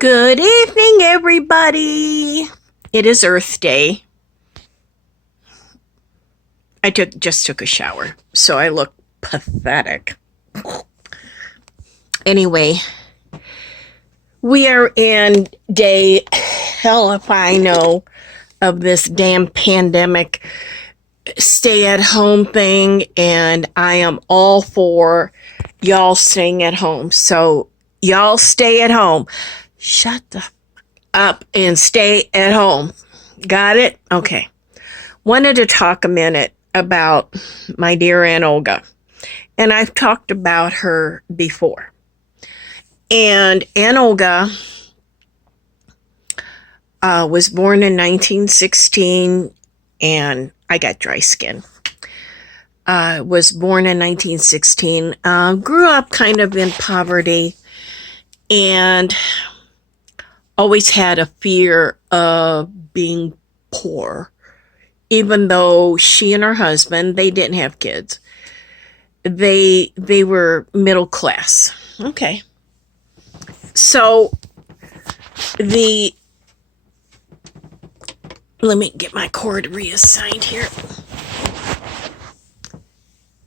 Good evening, everybody. It is Earth Day. I just took a shower, so I look pathetic. Anyway, we are in day hell if I know of this damn pandemic stay at home thing, and I am all for y'all staying at home. So y'all stay at home. Shut the up and stay at home. Got it? Okay. Wanted to talk a minute about my dear Aunt Olga. And I've talked about her before. And Aunt Olga was born in 1916, and I got dry skin. Was born in 1916, grew up kind of in poverty, and always had a fear of being poor. Even though she and her husband, they didn't have kids. They were middle class. Okay. So let me get my cord reassigned here.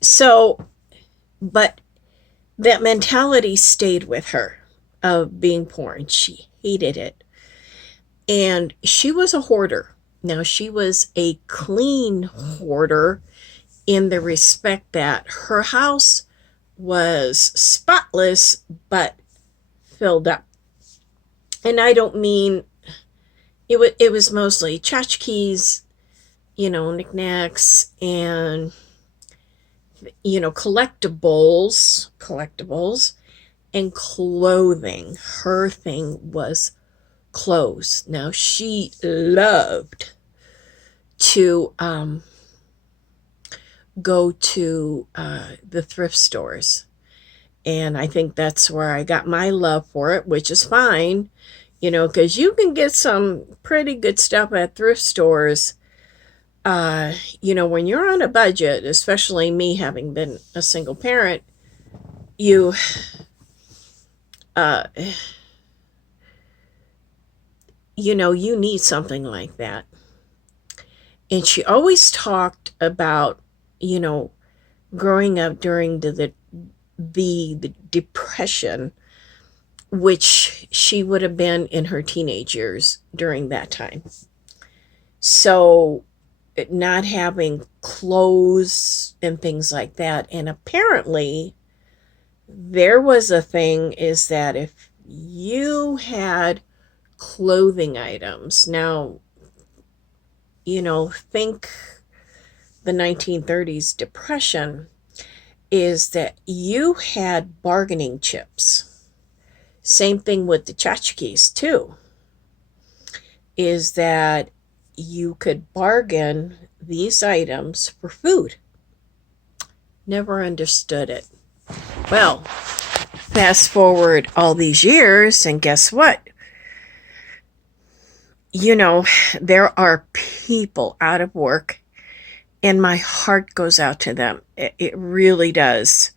So, but that mentality stayed with her of being poor, and she hated it. And she was a hoarder. Now, she was a clean hoarder in the respect that her house was spotless but filled up. And I don't mean it was mostly tchotchkes, knickknacks, and collectibles and clothing. Her thing was clothes. Now, she loved to go to the thrift stores. And I think that's where I got my love for it, which is fine, because you can get some pretty good stuff at thrift stores. When you're on a budget, especially me having been a single parent, you uh, you need something like that. And she always talked about, growing up during the depression, which she would have been in her teenage years during that time. So not having clothes and things like that. And apparently there was a thing is that if you had clothing items, now, think the 1930s depression, is that you had bargaining chips. Same thing with the tchotchkes too, is that you could bargain these items for food. Never understood it. Well, fast forward all these years, and guess what? There are people out of work, and my heart goes out to them. It really does.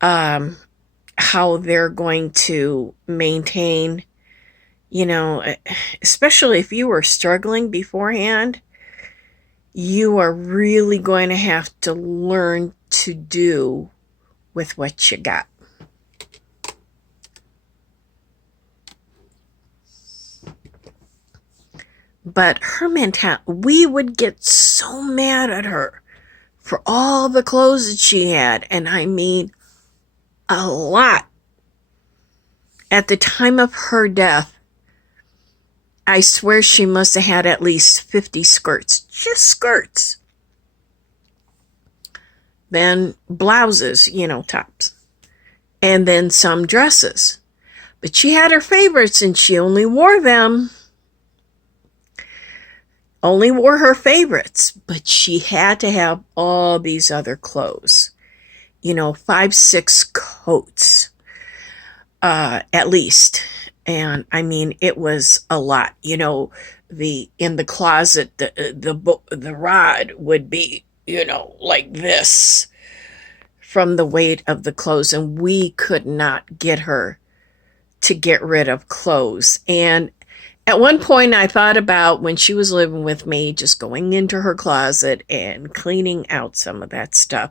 How they're going to maintain, especially if you were struggling beforehand, you are really going to have to learn to do with what you got. But her mentality, we would get so mad at her for all the clothes that she had. And I mean, a lot. At the time of her death, I swear she must have had at least 50 skirts. Just skirts. Then blouses, tops. And then some dresses. But she had her favorites, and she only wore them. Only wore her favorites, but she had to have all these other clothes. 5, 6 coats, at least. And I mean, it was a lot. In the closet, the rod would be, like this from the weight of the clothes, and we could not get her to get rid of clothes. And at one point, I thought about when she was living with me, just going into her closet and cleaning out some of that stuff.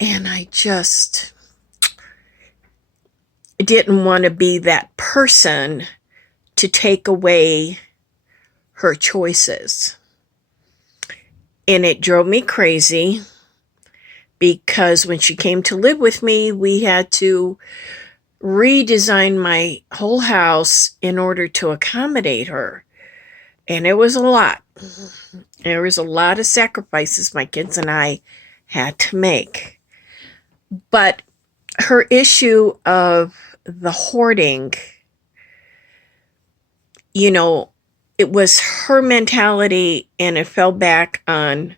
And I just didn't want to be that person to take away her choices. And it drove me crazy because when she came to live with me, we had to redesign my whole house in order to accommodate her. And it was a lot. There was a lot of sacrifices my kids and I had to make. But her issue of the hoarding, it was her mentality, and it fell back on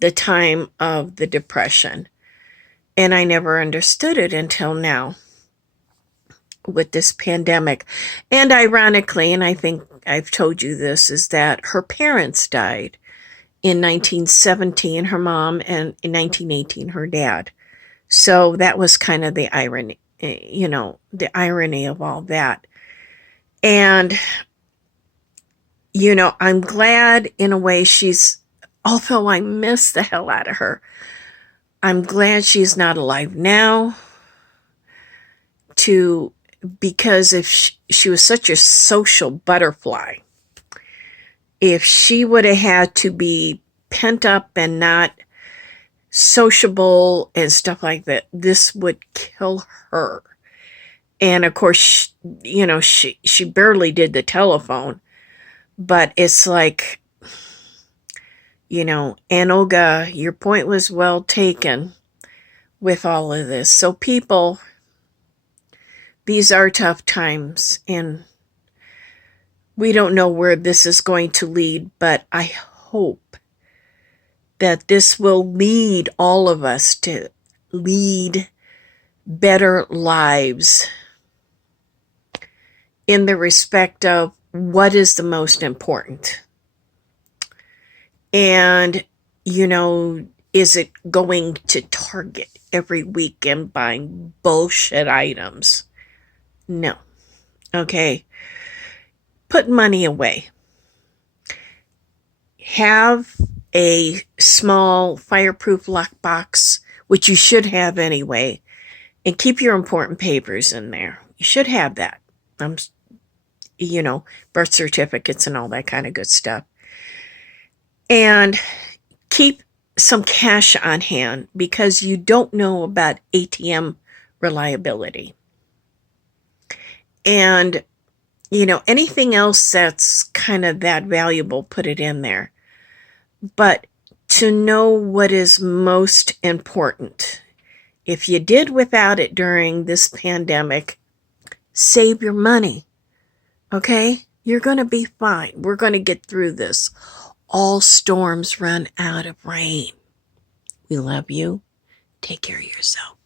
the time of the Depression. And I never understood it until now with this pandemic. And ironically, and I think I've told you this, is that her parents died in 1917, her mom, and in 1918, her dad. So that was kind of the irony, the irony of all that. And, I'm glad in a way although I miss the hell out of her, I'm glad she's not alive now because if she was such a social butterfly, if she would have had to be pent up and not sociable and stuff like that, this would kill her. And of course, she barely did the telephone, but it's like, and Olga, your point was well taken with all of this. So people, these are tough times, and we don't know where this is going to lead, but I hope that this will lead all of us to lead better lives in the respect of what is the most important. And, is it going to Target every week and buying bullshit items? No. Okay. Put money away. Have a small fireproof lockbox, which you should have anyway, and keep your important papers in there. You should have that. Birth certificates and all that kind of good stuff. And keep some cash on hand because you don't know about ATM reliability. And, anything else that's kind of that valuable, put it in there. But to know what is most important. If you did without it during this pandemic, save your money. Okay? You're going to be fine. We're going to get through this. All storms run out of rain. We love you. Take care of yourself.